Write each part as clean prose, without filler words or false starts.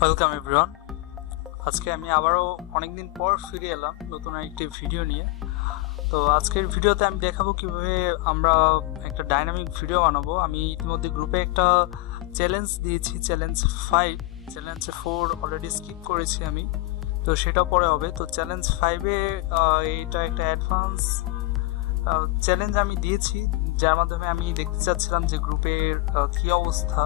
Welcome everyone. আজকে আমি আবারও অনেকদিন পর ফিরে এলাম নতুন একটি ভিডিও নিয়ে। তো আজকের ভিডিওতে আমি দেখাবো কিভাবে আমরা একটা ডাইনামিক ভিডিও বানাবো। আমি ইতিমধ্যে গ্রুপে একটা চ্যালেঞ্জ দিয়েছি, চ্যালেঞ্জ 5, চ্যালেঞ্জ 4 অলরেডি স্কিপ করেছি আমি, তো সেটা পরে হবে। তো চ্যালেঞ্জ 5-এ এটা একটা অ্যাডভান্স চ্যালেঞ্জ আমি দিয়েছি, যার মাধ্যমে আমি দেখতে চাচ্ছিলাম যে গ্রুপের কী অবস্থা।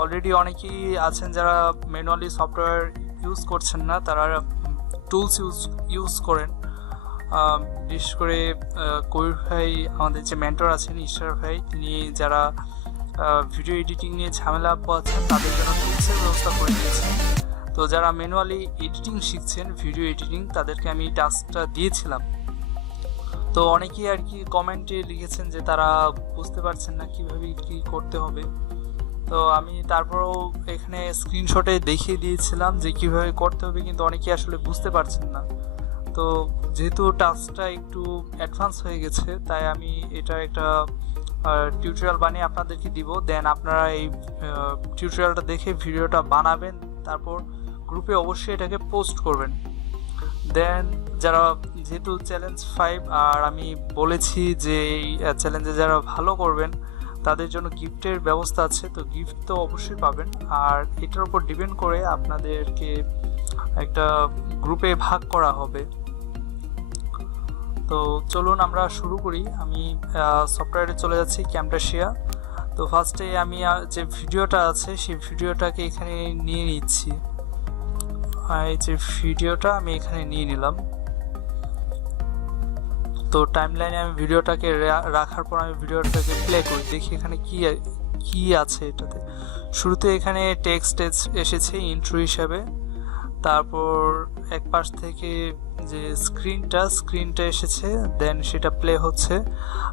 অলরেডি অনেকেই আছেন যারা ম্যানুয়ালি সফটওয়্যার ইউজ করছেন না, তারা টুলস ইউজ করেন। বিশেষ করে কবির ভাই, আমাদের যে মেন্টর আছেন ঈশ্বর ভাই, তিনি যারা ভিডিও এডিটিং নিয়ে ঝামেলা পাচ্ছেন তাদের জন্য টুলসের ব্যবস্থা করে দিয়েছেন। তো যারা ম্যানুয়ালি এডিটিং শিখছেন, ভিডিও এডিটিং, তাদেরকে আমি টাস্কটা দিয়েছিলাম। তো অনেকেই আর কি কমেন্টে লিখেছেন যে তারা বুঝতে পারছেন না কীভাবে কী করতে হবে। তো আমি তারপরেও এখানে স্ক্রিনশটে দেখিয়ে দিয়েছিলাম যে কীভাবে করতে হবে, কিন্তু অনেকেই আসলে বুঝতে পারছেন না। তো যেহেতু টাস্কটা একটু অ্যাডভান্স হয়ে গেছে, তাই আমি এটা একটা টিউটোরিয়াল বানিয়ে আপনাদেরকে দিব। দেন আপনারা এই টিউটোরিয়ালটা দেখে ভিডিওটা বানাবেন, তারপর গ্রুপে অবশ্যই এটাকে পোস্ট করবেন। দেন যারা, যেহেতু চ্যালেঞ্জ 5 আর আমি বলেছি যে এই চ্যালেঞ্জে যারা ভালো করবেন তাদের জন্য গিফটের ব্যবস্থা আছে, তো গিফট তো অবশ্যই পাবেন। আর এটার উপর ডিপেন্ড করে আপনাদেরকে একটা গ্রুপে ভাগ করা হবে। তো চলুন আমরা শুরু করি। আমি সফটওয়্যারে চলে যাচ্ছি, ক্যামটাশিয়া। তো ফার্স্টে আমি যে ভিডিওটা আছে সেই ভিডিওটাকে এখানে নিয়ে নিচ্ছি। এই যে ভিডিওটা আমি এখানে নিয়ে নিলাম। তো টাইমলাইনে আমি ভিডিওটাকে রাখার পর আমি ভিডিওটাকে প্লে করি, দেখি এখানে কি আছে এটাতে। শুরুতে এখানে টেক্সট এসেছে ইন্ট্রো হিসাবে, তারপর এক পাশ থেকে যে স্ক্রিনটা এসেছে, দেন সেটা প্লে হচ্ছে।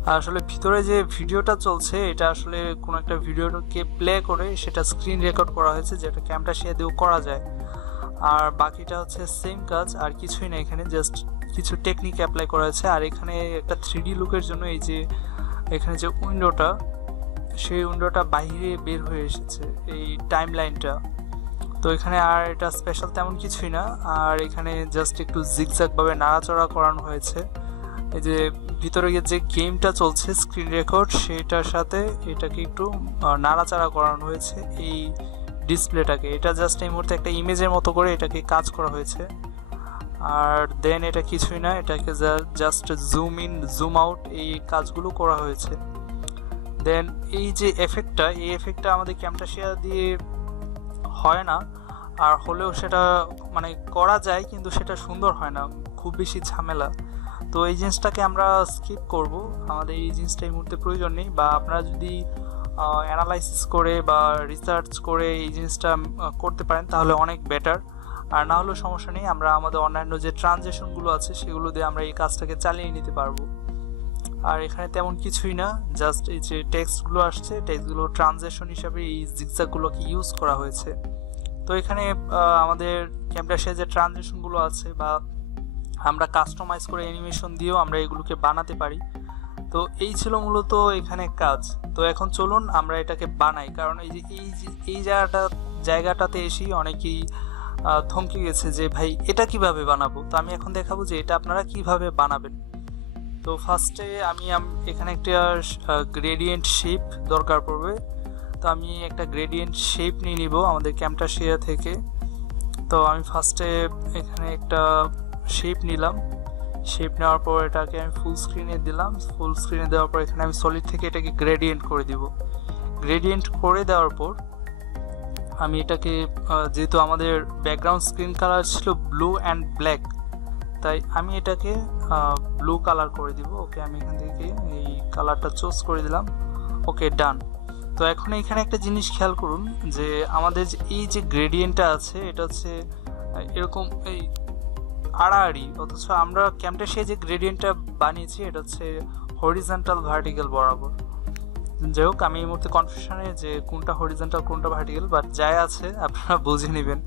আর আসলে ভিতরে যে ভিডিওটা চলছে এটা আসলে কোনো একটা ভিডিওকে প্লে করে সেটা স্ক্রিন রেকর্ড করা হয়েছে, যেটা ক্যামটাশিয়া দিয়েও করা যায়। আর বাকিটা হচ্ছে সেম কাজ, আর কিছুই না, এখানে জাস্ট কিছু টেকনিক অ্যাপ্লাই করা হয়েছে। আর এখানে একটা 3D লুকের জন্য এই যে এখানে যে উইন্ডোটা, সেই উইন্ডোটা বাইরে বের হয়ে এসেছে, এই টাইম লাইনটা। তো এখানে আর এটা স্পেশাল তেমন কিছুই না। আর এখানে জাস্ট একটু জিগজ্যাগভাবে নাড়াচড়া করানো হয়েছে। এই যে ভিতরে গিয়ে যে গেমটা চলছে স্ক্রিন রেকর্ড, সেটার সাথে এটাকে একটু নাড়াচাড়া করানো হয়েছে এই ডিসপ্লেটাকে। এটা জাস্ট এই মুহূর্তে একটা ইমেজের মতো করে এটাকে কাজ করা হয়েছে। আর দেন এটা কিছুই না, এটাকে just zoom in zoom out এই কাজগুলো করা হয়েছে। দেন এই যে এফেক্টটা আমাদের ক্যামটাশিয়া দিয়ে হয় না, আর হলেও সেটা মানে করা যায়, কিন্তু সেটা সুন্দর হয় না, খুব বেশি ঝামেলা। তো এই জিনিসটাকে আমরা স্কিপ করব, আমাদের এই জিনিসটা এই মুহূর্তে প্রয়োজন নেই। বা আপনারা যদি অ্যানালাইসিস করে বা রিসার্চ করে এই জিনিসটা করতে পারেন তাহলে অনেক বেটার। আর না হলেও সমস্যা নেই, আমরা আমাদের অন্যান্য যে ট্রানজেকশনগুলো আছে সেগুলো দিয়ে আমরা এই কাজটাকে চালিয়ে নিতে পারবো। আর এখানে তেমন কিছুই না, জাস্ট এই যে টেক্সটগুলো আসছে, টেক্সটগুলো ট্রানজেকশন হিসাবে এই জিগজ্যাগগুলোকে ইউজ করা হয়েছে। তো এখানে আমাদের ক্যামটাশিয়া যে ট্রানজেকশনগুলো আছে, বা আমরা কাস্টমাইজ করে অ্যানিমেশন দিয়েও আমরা এগুলোকে বানাতে পারি। তো এই ছিল মূলত এখানে কাজ। তো এখন চলুন আমরা এটাকে বানাই, কারণ এই জায়গাটাতে এসেই অনেকেই থমকে গেছে যে ভাই এটা কিভাবে বানাবো। তো আমি এখন দেখাবো যে এটা আপনারা কিভাবে বানাবেন। তো ফার্স্টে আমি এখানে একটা গ্রেডিয়েন্ট শেপ দরকার পড়বে। তো আমি একটা গ্রেডিয়েন্ট শেপ নিয়ে নিব আমাদের ক্যামটাশিয়া থেকে। তো আমি ফার্স্টে এখানে একটা শেপ নিলাম, শেপ নেওয়ার পর এটাকে আমি ফুল স্ক্রিনে দিলাম। ফুল স্ক্রিনে দেওয়ার পর এখানে আমি সলিড থেকে এটাকে গ্রেডিয়েন্ট করে দিব। গ্রেডিয়েন্ট করে দেওয়ার পর আমি এটাকে, যেহেতু আমাদের ব্যাকগ্রাউন্ড স্ক্রিন কালার ছিল ব্লু অ্যান্ড ব্ল্যাক, তাই আমি এটাকে ব্লু কালার করে দিব। ওকে, আমি এখান থেকে এই কালারটা চুজ করে দিলাম। ওকে, ডান। তো এখন এখানে একটা জিনিস খেয়াল করুন যে আমাদের এই যে গ্রেডিয়েন্টটা আছে এটা হচ্ছে এরকম এই আড়াআড়ি, অথচ আমরা ক্যামটাশিয়া যে গ্রেডিয়েন্টটা বানিয়েছি এটা হচ্ছে হরিজন্টাল ভার্টিক্যাল বরাবর। যাই হোক, আমি এই মুহূর্তে কনফিউশনে যে কোনটা হরিজন্টাল কোনটা ভার্টিক্যাল, বাট যাই আছে আপনারা বুঝে নেবেন।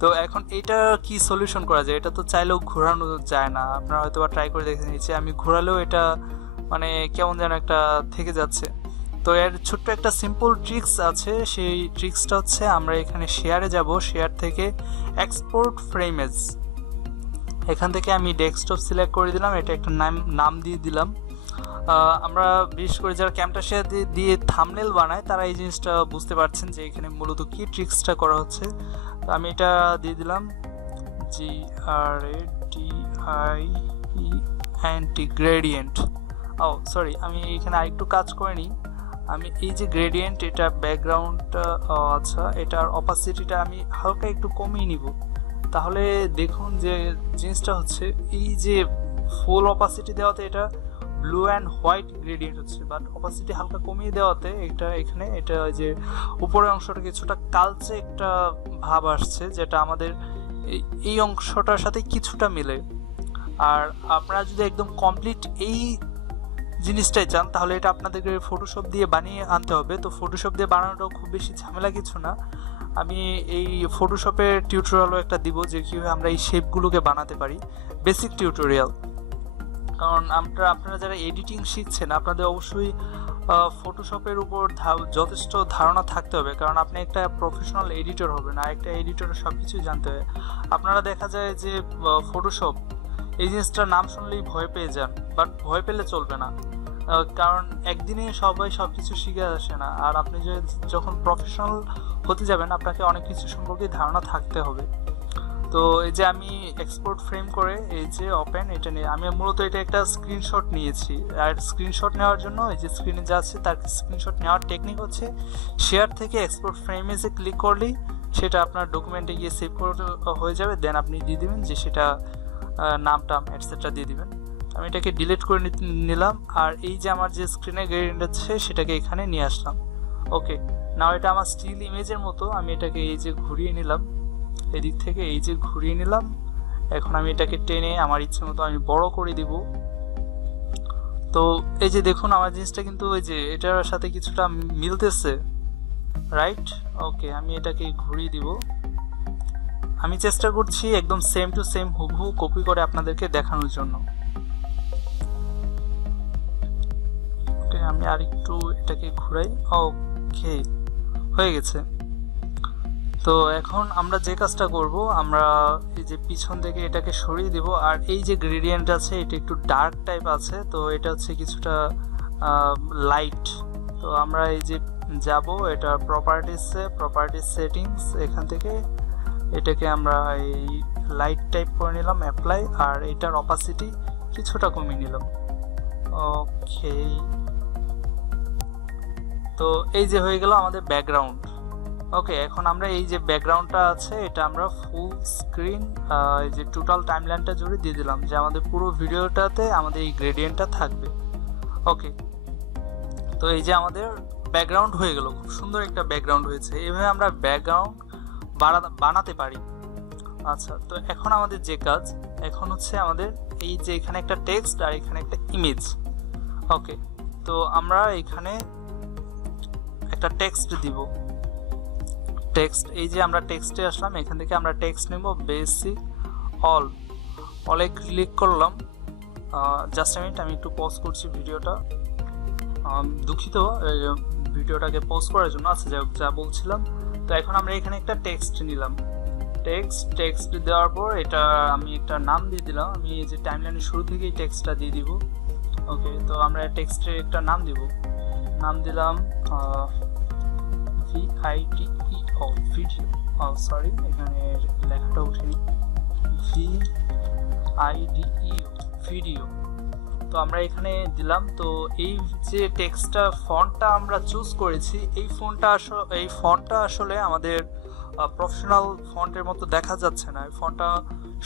তো এখন এইটা কি সলিউশন করা যায়, এটা তো চাইলেও ঘোরানো যায় না। আপনারা হয়তো বা ট্রাই করে দেখে নিচ্ছে, আমি ঘোরালেও এটা মানে কেমন যেন একটা থেকে যাচ্ছে। তো এর ছোট্ট একটা সিম্পল ট্রিক্স আছে, সেই ট্রিক্সটা হচ্ছে আমরা এখানে শেয়ারে যাব, শেয়ার থেকে এক্সপোর্ট ফ্রেমেজ, এখান থেকে আমি ডেস্কটপ সিলেক্ট করে দিলাম, এটা একটা নাম দিয়ে দিলাম। আমরা বিশেষ করে যারা ক্যামটাশিয়া দিয়ে থাম্বনেল বানায় তারা এই জিনিসটা বুঝতে পারছেন যে এখানে মূলত কি ট্রিক্সটা করা হচ্ছে। তো আমি এটা দিয়ে দিলাম GRADIENT গ্রেডিয়েন্ট। ও সরি, আমি এখানে আরেকটু কাজ করে নিই। আমি এই যে গ্রেডিয়েন্ট, এটা ব্যাকগ্রাউন্ডটা, আচ্ছা এটার অপাসিটিটা আমি হালকা একটু কমিয়ে নিব। তাহলে দেখুন যে জিনিসটা হচ্ছে এই যে ফুল অপাসিটি দেওয়াতে এটা ব্লু অ্যান্ড হোয়াইট গ্রেডিয়েন্ট হচ্ছে, বাট অপাসিটি হালকা কমিয়ে দেওয়াতে এটা এখানে এটা যে উপরের অংশটা কিছুটা কালচে একটা ভাব আসছে, যেটা আমাদের এই অংশটার সাথে কিছুটা মিলে। আর আপনারা যদি একদম কমপ্লিট এই জিনিসটাই চান তাহলে এটা আপনাদেরকে ফটোশপ দিয়ে বানিয়ে আনতে হবে। তো ফটোশপ দিয়ে বানানোটাও খুব বেশি ঝামেলা কিছু না, আমি এই ফটোশপের টিউটোরিয়ালও একটা দিব যে কীভাবে আমরা এই শেপগুলোকে বানাতে পারি, বেসিক টিউটোরিয়াল। কারণ আপনারা যারা এডিটিং শিখছেন আপনাদের অবশ্যই ফটোশপের উপর যথেষ্ট ধারণা থাকতে হবে, কারণ আপনি একটা প্রফেশনাল এডিটর হবেন, আর একটা এডিটরের সব কিছুই জানতে হবে। আপনারা দেখা যায় যে ফটোশপ এই জিনিসটার নাম শুনলেই ভয় পেয়ে যান, বাট ভয় পেলে চলবে না, কারণ একদিনে সবাই সব কিছু শিখে আসে না। আর আপনি যখন প্রফেশনাল হতে যাবেন আপনাকে অনেক কিছু সম্পর্কে ধারণা থাকতে হবে। তো এই যে আমি এক্সপোর্ট ফ্রেম করে এই যে ওপেন, এটা নিয়ে আমি মূলত এটা একটা স্ক্রিনশট নিয়েছি। আর স্ক্রিনশট নেওয়ার জন্য এই যে স্ক্রিনে যা আছে তার স্ক্রিনশট নেওয়ার টেকনিক হচ্ছে শেয়ার থেকে এক্সপোর্ট ফ্রেমেজে ক্লিক করলেই সেটা আপনার ডকুমেন্টে গিয়ে সেভ করে হয়ে যাবে। দেন আপনি দিয়ে দিবেন যে সেটা নাম টাম এটসেট্রা দিয়ে দিবেন। আমি এটাকে ডিলিট করে নিলাম, আর এই যে আমার যে স্ক্রিনে গ্রেডিয়েন্ট আছে সেটাকে এখানে নিয়ে আসলাম। ওকে, নাও এটা আমার স্টিল ইমেজের মতো, আমি এটাকে এই যে ঘুরিয়ে নিলাম, এদিক থেকে এই যে ঘুরিয়ে নিলাম। এখন আমি এটাকে টেনে আমার ইচ্ছে মতো আমি বড় করে দিব। তো এই যে দেখুন আমার জিনিসটা কিন্তু ওই যে এটার সাথে কিছুটা মিলতেছে, রাইট? ওকে, আমি এটাকে ঘুরিয়ে দিব। আমি চেষ্টা করছি একদম সেম টু সেম হুবহু কপি করে আপনাদেরকে দেখানোর জন্য। আমি আরেকটু এটাকে ঘুরাই। ওকে, হয়ে গেছে। তো এখন আমরা যে কাজটা করব, আমরা এই যে পিছন থেকে এটাকে সরিয়ে দিব। আর এই যে গ্রেডিয়েন্ট আছে এটা একটু ডার্ক টাইপ আছে, তো এটা হচ্ছে কিছুটা লাইট। তো আমরা এই যে যাব এটা প্রপার্টিজ সেটিংস, এখান থেকে এটাকে আমরা এই লাইট টাইপ করে নিলাম, অ্যাপ্লাই। আর এটার অপাসিটি কিছুটা কমিয়ে নিলাম। ওকে, তো এই যে হয়ে গেল আমাদের ব্যাকগ্রাউন্ড। ওকে, এখন আমরা এই যে ব্যাকগ্রাউন্ডটা আছে এটা আমরা ফুল স্ক্রিন এই যে টোটাল টাইমলাইনটা জুড়ে দিয়ে দিলাম, যে আমাদের পুরো ভিডিওটাতে আমাদের এই গ্রেডিয়েন্টটা থাকবে। ওকে, তো এই যে আমাদের ব্যাকগ্রাউন্ড হয়ে গেল, খুব সুন্দর একটা ব্যাকগ্রাউন্ড হয়েছে। এইভাবে আমরা ব্যাকগ্রাউন্ড বানাতে পারি। আচ্ছা, তো এখন আমাদের যে কাজ, এখন হচ্ছে আমাদের এই যে এখানে একটা টেক্সট আর এখানে একটা ইমেজ। ওকে, তো আমরা এখানে একটা টেক্সট দিব। টেক্সট, এই যে আমরা টেক্সটে আসলাম, এখান থেকে আমরা টেক্সট নেব, বেসিক অলে ক্লিক করলাম। জাস্ট মিনিট, আমি একটু পজ করছি ভিডিওটা, দুঃখিত ভিডিওটাকে পজ করার জন্য। আচ্ছা, যা বলছিলাম, তো এখন আমরা এখানে একটা টেক্সট নিলাম। টেক্সট দেওয়ার পর এটা আমি একটা নাম দিয়ে দিলাম। আমি এই যে টাইমলাইনের শুরু থেকেই টেক্সটটা দিয়ে দিব। ওকে, তো আমরা টেক্সটের একটা নাম দিব, নাম দিলাম VIDEO ভিডিও। সরি, এখানে লেখাটা উঠেনি, VIDEO ভিডিও। তো আমরা এখানে দিলাম। তো এই যে টেক্সটটা ফন্টটা আমরা চুজ করেছি, এই ফন্টটা আসলে আমাদের প্রফেশনাল ফন্টের মতো দেখা যাচ্ছে না। এই ফন্টটা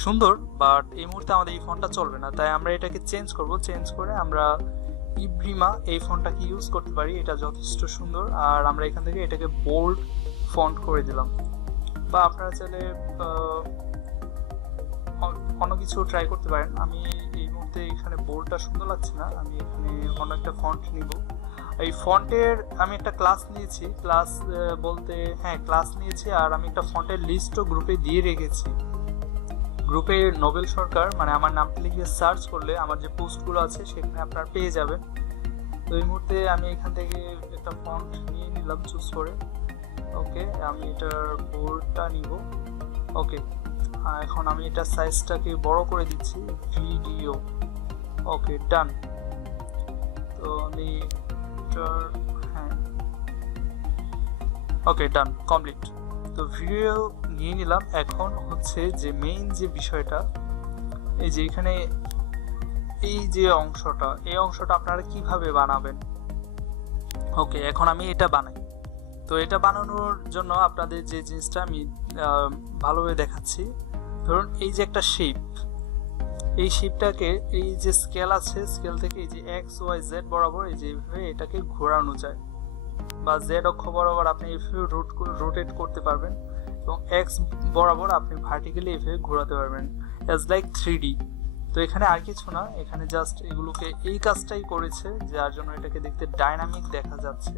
সুন্দর, বাট এই মুহূর্তে আমাদের এই ফন্টটা চলবে না, তাই আমরা এটাকে চেঞ্জ করব। চেঞ্জ করে আমরা ইব্রিমা এই ফন্টটাকে ইউজ করতে পারি, এটা যথেষ্ট সুন্দর। আর আমরা এখান থেকে এটাকে বোল্ড ফন্ট করে দিলাম, বা আপনারা চাইলে অন্য কিছু ট্রাই করতে পারেন। আমি এই মুহূর্তে এখানে বোল্ডটা সুন্দর লাগছে না, আমি এখানে অন্য একটা ফন্ট নিব। এই ফন্টের আমি একটা ক্লাস নিয়েছি, ক্লাস নিয়েছি। আর আমি একটা ফন্টের লিস্টও গ্রুপে দিয়ে রেখেছি। গ্রুপে নোবেল সরকার, মানে আমার নামটা লিখে সার্চ করলে আমার যে পোস্টগুলো আছে সেখানে আপনারা পেয়ে যাবেন। তো এই মুহূর্তে আমি এখান থেকে একটা ফন্ট নিয়ে নিলাম চুজ করে। ওকে, আমি এটার বোল্ডটা নিব। ওকে, এখন আমি এটা সাইজটাকে বড় করে দিচ্ছি, ভিডিও। ওকে, ডান। তো আমি এটার ওকে, ডান, কমপ্লিট। তো ভিডিও নিয়ে নিলাম। এখন হচ্ছে যে মেইন যে বিষয়টা, এই যে এখানে এই যে অংশটা, এই অংশটা আপনারা কিভাবে বানাবেন। ওকে, এখন আমি এটা বানাই। তো এটা বানানোর জন্য আপনাদের যে জিনিসটা আমি ভালোভাবে দেখাচ্ছি। ধরুন এই যে একটা শেপ, এই শেপটাকে এই যে স্কেল আছে, স্কেল থেকে এই যে এক্স ওয়াই জেড বরাবর এই যে এইভাবে এটাকে ঘোরানো যায়, বা জেড অক্ষ বরাবর আপনি এইভাবে রোটেট করতে পারবেন, এবং এক্স বরাবর আপনি ভার্টিক্যালি এইভাবে ঘোরাতে পারবেন, অ্যাজ লাইক 3D। তো এখানে আর কিছু না, এখানে জাস্ট এগুলোকে এই কাজটাই করেছে, যার জন্য এটাকে দেখতে ডাইনামিক দেখা যাচ্ছে।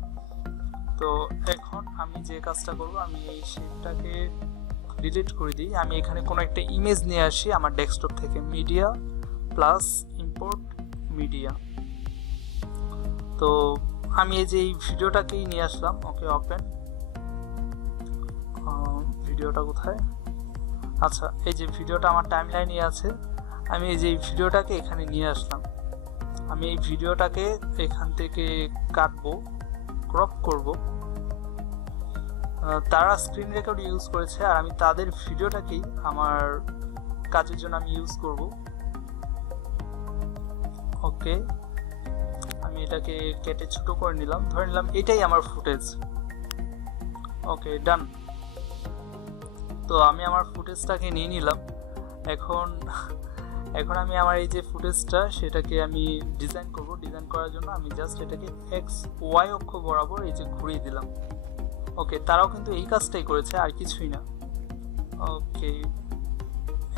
তো এখন আমি যে কাজটা করব, আমি এই শেপটাকে ডিলিট করে দিই। আমি এখানে কোনো একটা ইমেজ নিয়ে আসি আমার ডেস্কটপ থেকে, মিডিয়া প্লাস ইম্পোর্ট মিডিয়া। তো আমি এই যে এই ভিডিওটাকেই নিয়ে আসলাম। ওকে, ওপেন। ভিডিওটা কোথায়? আচ্ছা, এই যে ভিডিওটা আমার টাইমলাইনে আছে। আমি এই যে এই ভিডিওটাকে এখানে নিয়ে আসলাম। আমি এই ভিডিওটাকে এখান থেকে কাটবো, ক্রপ করব। তারা স্ক্রিন রেকর্ড ইউজ করেছে, আর আমি তাদের ভিডিওটাকেই আমার কাজের জন্য আমি ইউজ করব। ওকে, আমি এটাকে কেটে ছোট করে নিলাম, ধরে নিলাম এটাই আমার ফুটেজ। ওকে, ডান। তো আমি আমার ফুটেজটাকে নিয়ে নিলাম। এখন আমি আমার এই যে ফুটেজটা, সেটাকে আমি ডিজাইন করব। ডিজাইন করার জন্য আমি জাস্ট এটাকে এক্স ওয়াই অক্ষ বরাবর এই যে ঘুরিয়ে দিলাম। ওকে, তারাও কিন্তু এই কাজটাই করেছে, আর কিছুই না। ওকে,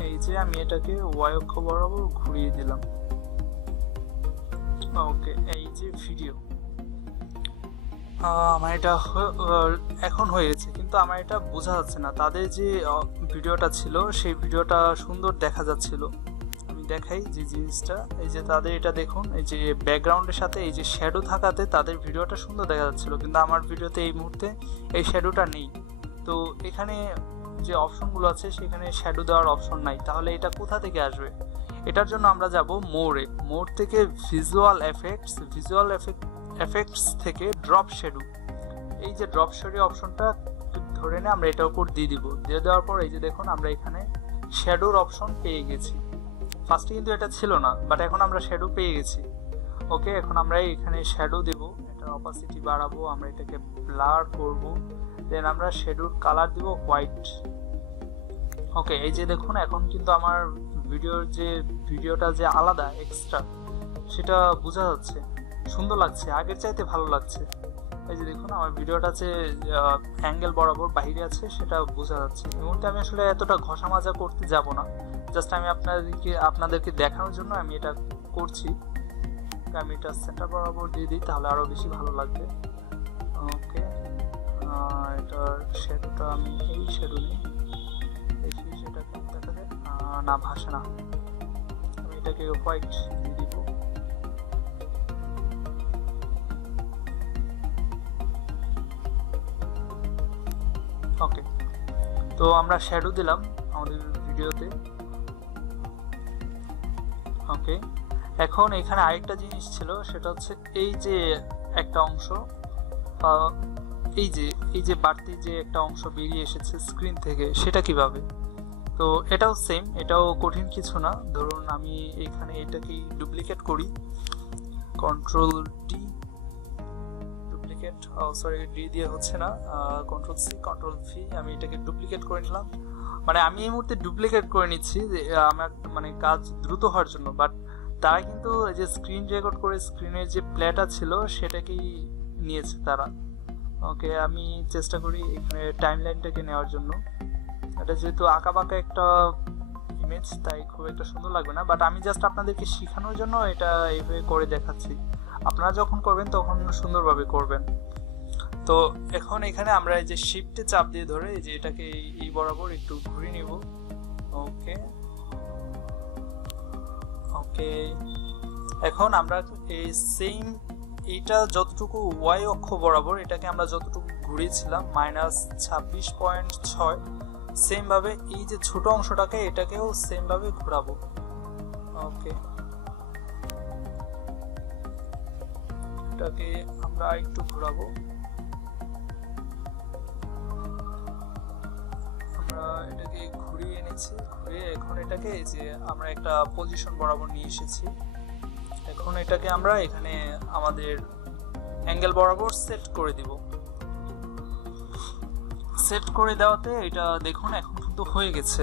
এই যে আমি এটাকে ওয়াই অক্ষ বরাবর ঘুরিয়ে দিলাম। ওকে, এই যে ভিডিও আমার এটা এখন হয়ে গেছে, কিন্তু আমার এটা বোঝা যাচ্ছে না। তাদের যে ভিডিওটা ছিল, সেই ভিডিওটা সুন্দর দেখা যাচ্ছিল। আমি দেখাই যে জিনিসটা, এই যে তাদের এটা দেখুন, এই যে ব্যাকগ্রাউন্ডের সাথে এই যে শ্যাডো থাকাতে তাদের ভিডিওটা সুন্দর দেখা যাচ্ছিল, কিন্তু আমার ভিডিওতে এই মুহূর্তে এই শ্যাডোটা নেই। তো এখানে যে অপশনগুলো আছে, সেখানে শ্যাডো দেওয়ার অপশন নাই। তাহলে এটা কোথা থেকে আসবে? এটার জন্য আমরা যাব মোরে। মোর থেকে ভিজুয়াল এফেক্টস থেকে ড্রপ শ্যাডো। এই যে ড্রপ শ্যাডো অপশনটা ধরে নিয়ে আমরা এটার উপর দিয়ে দিব। দিয়ে দেওয়ার পর এই যে দেখুন, আমরা এখানে শ্যাডোর অপশন পেয়ে গেছি। ফার্স্টে কিন্তু এটা ছিল না, বাট এখন আমরা শ্যাডো পেয়ে গেছি। ওকে, এখন আমরা এখানে শ্যাডো দেব, এটার অপাসিটি বাড়াবো, আমরা এটাকে ব্লার করব, দেন আমরা শ্যাডোর কালার দিব হোয়াইট। ওকে, এই যে দেখুন, এখন কিন্তু আমার ভিডিওটা যে আলাদা এক্সট্রা, সেটা বোঝা যাচ্ছে, সুন্দর লাগছে, আগের চাইতে ভালো লাগছে। এই যে দেখুন, আমার ভিডিওটা যে অ্যাঙ্গেল বরাবর বাইরে আছে, সেটা বোঝা যাচ্ছে। এই মুহূর্তে আমি আসলে এতটা ঘষা মাজা করতে যাব না, জাস্ট আমি আপনাদেরকে দেখানোর জন্য আমি এটা করছি। আমি এটা সেন্টার বরাবর দিয়ে দিই, তাহলে আরও বেশি ভালো লাগবে। ওকে, এটার শ্যাডোটা আমি এই শ্যাডো নিই, দেখি সেটা কেমন দেখা যায়। না, ভাসে না। আমি এটাকে হোয়াইট দিয়ে দিব। ওকে, তো আমরা শ্যাডো দিলাম আমাদের ভিডিওতে। ওকে, এখন এখানে আরেকটা জিনিস ছিল, সেটা হচ্ছে এই যে একটা অংশ, এই যে বাড়তি যে একটা অংশ বেরিয়ে এসেছে স্ক্রিন থেকে, সেটা কিভাবে? তো এটাও সেম, এটাও কঠিন কিছু না। ধরুন আমি এখানে এটাকে ডুপ্লিকেট করি, control D, duplicate, sorry D দিয়ে হচ্ছে না, কন্ট্রোল সি, কন্ট্রোল ভি, আমি এটাকে ডুপ্লিকেট করে নিলাম। মানে আমি এই মুহূর্তে ডুপ্লিকেট করে নিচ্ছি আমার মানে কাজ দ্রুত হওয়ার জন্য, বাট তারা কিন্তু যে স্ক্রিন রেকর্ড করে স্ক্রিনের যে প্লেটা ছিল, সেটাকেই নিয়েছে তারা। ওকে, আমি চেষ্টা করি এখানে টাইমলাইনটাকে নেওয়ার জন্য। এটা যেহেতু আঁকাবাঁকা একটা ইমেজ, তাই খুব একটা সুন্দর লাগবে না, বাট আমি জাস্ট আপনাদেরকে শেখানোর জন্য এটা এইভাবে করে দেখাচ্ছি। আপনারা যখন করবেন তখন সুন্দরভাবে করবেন। তো এখন এখানে আমরা এই যে শিফটে চাপ দিয়ে ধরে এই যে এটাকে এই বরাবর একটু ঘুরিয়ে নিব। ওকে, ওকে, এখন আমরা এই সেম এইটা যতটুকু ওয়াই অক্ষ বরাবর এটাকে আমরা যতটুকু ঘুরিয়েছিলাম -26.6, সেম ভাবে এই যে ছোট অংশটাকে এটাকেও সেম ভাবে ঘোরাবো। ওকে, এটাকে আমরা একটু ঘোরাবো। আমরা এটাকে ঘুরিয়ে এনেছি, ঘুরিয়ে এখন এটাকে যে আমরা একটা পজিশন বরাবর নিয়ে এসেছি। এখন এটাকে আমরা এখানে আমাদের অ্যাঙ্গেল বরাবর সেট করে দিব। সেট করে দেওয়াতে এটা দেখুন এখন কিন্তু হয়ে গেছে।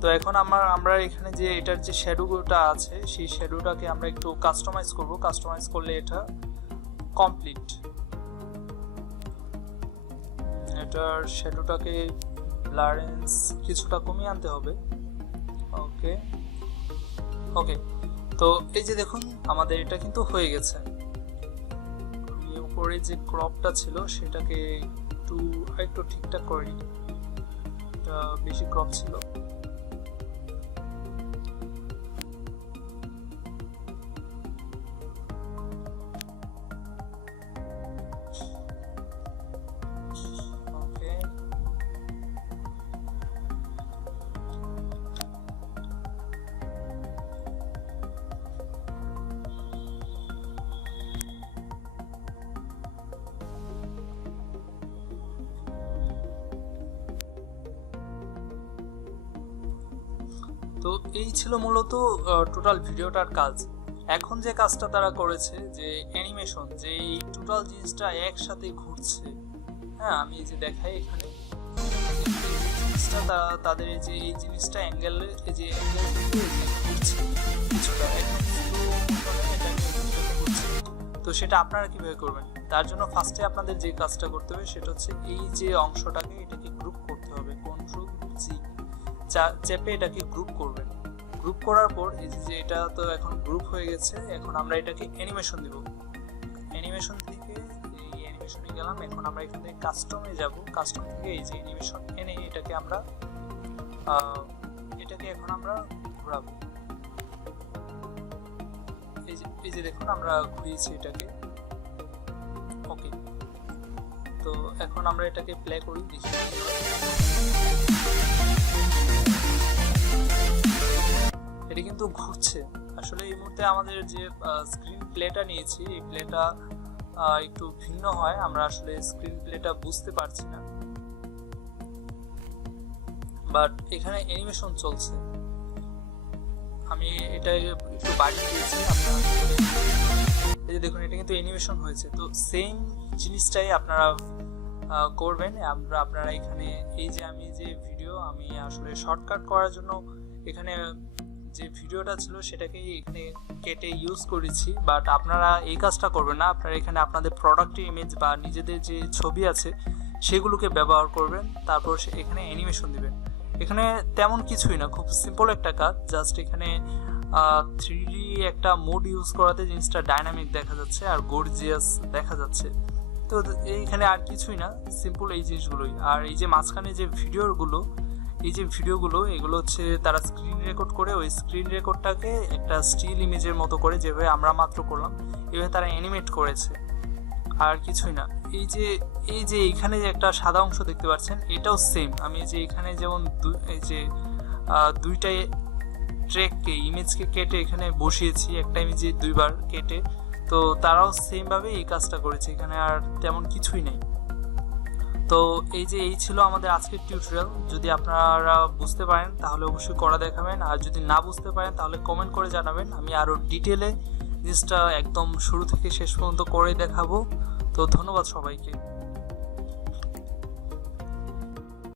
তো এখন আমরা এখানে যে এটার যে শ্যাডোটা আছে সেই শ্যাডোটাকে আমরা একটু কাস্টমাইজ করব। কাস্টমাইজ করলে এটা কমপ্লিট। এটার শ্যাডোটাকে ব্লারেন্স কিছুটা কমিয়ে আনতে হবে। ওকে ওকে, তো এই যে দেখুন আমাদের এটা কিন্তু হয়ে গেছে। উপরে যে ক্রপটা ছিল সেটাকে একটু ঠিকঠাক করে নিই, এটা বেশি ক্রপ ছিল। তো এই ছিল মূলত টোটাল ভিডিওটার কাজ। এখন যে কাজটা তারা করেছে যে অ্যানিমেশন, যে এই টোটাল জিনিসটা একসাথে ঘুরছে। হ্যাঁ, আমি এই যে দেখাই এখানে জিনিসটা তাদের যে এই জিনিসটা অ্যাঙ্গেল, এই যে অ্যাঙ্গেল ঘুরছে কিছুটা, তো সেটা আপনারা কিভাবে করবেন? তার জন্য ফার্স্টে আপনাদের যে কাজটা করতে হবে সেটা হচ্ছে এই যে অংশটাকে এটাকে গ্রুপ করতে হবে। কন্ট্রোল জি চেপে এটাকে গ্রুপ করবেন। গ্রুপ করার পর এই যে এটা তো এখন গ্রুপ হয়ে গেছে, এখন আমরা এটাকে অ্যানিমেশন দিব। অ্যানিমেশন থেকে এই অ্যানিমেশনে গেলাম, এখন আমরা এখান থেকে কাস্টমে যাব। কাস্টম থেকে এই যে অ্যানিমেশন এনে এটাকে এখন আমরা ঘোরাবো। এই যে দেখুন আমরা ঘুরিয়েছি এটাকে। ওকে, তো এখন আমরা এটাকে প্লে করি, দেখি। এটা কিন্তু ঘুরছে। আসলে এই মুহূর্তে আমাদের যে স্ক্রিন প্লেটা নিয়েছি এই প্লেটা একটু ভিন্ন হয়, আমরা আসলে স্ক্রিন প্লেটা বুঝতে পারছি না, বাট এখানে অ্যানিমেশন চলছে। আমি এটা একটু বাড়িয়ে দিয়েছি, আপনারা এই যে দেখুন এটা কিন্তু অ্যানিমেশন হয়েছে। তো সেম জিনিসটাই আপনারা করবেন। আপনারা এখানে এই যে আমি যে ভিডিও আমি আসলে শর্টকাট করার জন্য এখানে যে ভিডিওটা ছিল সেটাকে এখানে কেটে ইউজ করেছি, বাট আপনারা এই কাজটা করবেন না। আপনারা এখানে আপনাদের প্রোডাক্টের ইমেজ বা নিজেদের যে ছবি আছে সেগুলোকে ব্যবহার করবেন, তারপর এখানে অ্যানিমেশন দিবেন। এখানে তেমন কিছুই না, খুব সিম্পল একটা কাজ। জাস্ট এখানে 3D একটা মোড ইউজ করাতে জিনিসটা ডাইনামিক দেখা যাচ্ছে আর গর্জিয়াস দেখা যাচ্ছে। তো এইখানে আর কিছুই না, সিম্পল এই জিনিসগুলোই। আর এই যে মাঝখানে যে ভিডিওগুলো এগুলো হচ্ছে তারা স্ক্রিন রেকর্ড করে, ওই স্ক্রিন রেকর্ডটাকে একটা স্টিল ইমেজের মতো করে যেভাবে আমরা মাত্র করলাম এভাবে তারা অ্যানিমেট করেছে, আর কিছুই না। এই যে এইখানে যে একটা সাদা অংশ দেখতে পাচ্ছেন এটাও সেম। আমি যে এখানে যেমন এই যে দুইটাই ট্র্যাককে ইমেজকে কেটে এখানে বসিয়েছি, একটা ইমেজে দুইবার কেটে, তো তারাও সেম ভাবে এই কাজটা করেছে। এখানে আর তেমন কিছুই নেই। তো এই ছিল আমাদের আজকের টিউটোরিয়াল। যদি আপনারা বুঝতে পারেন তাহলে অবশ্যই করা দেখাবেন, আর যদি না বুঝতে পারেন তাহলে কমেন্ট করে জানাবেন। আমি আরও ডিটেলে জিনিসটা একদম শুরু থেকে শেষ পর্যন্ত করে দেখাবো। তো ধন্যবাদ সবাইকে।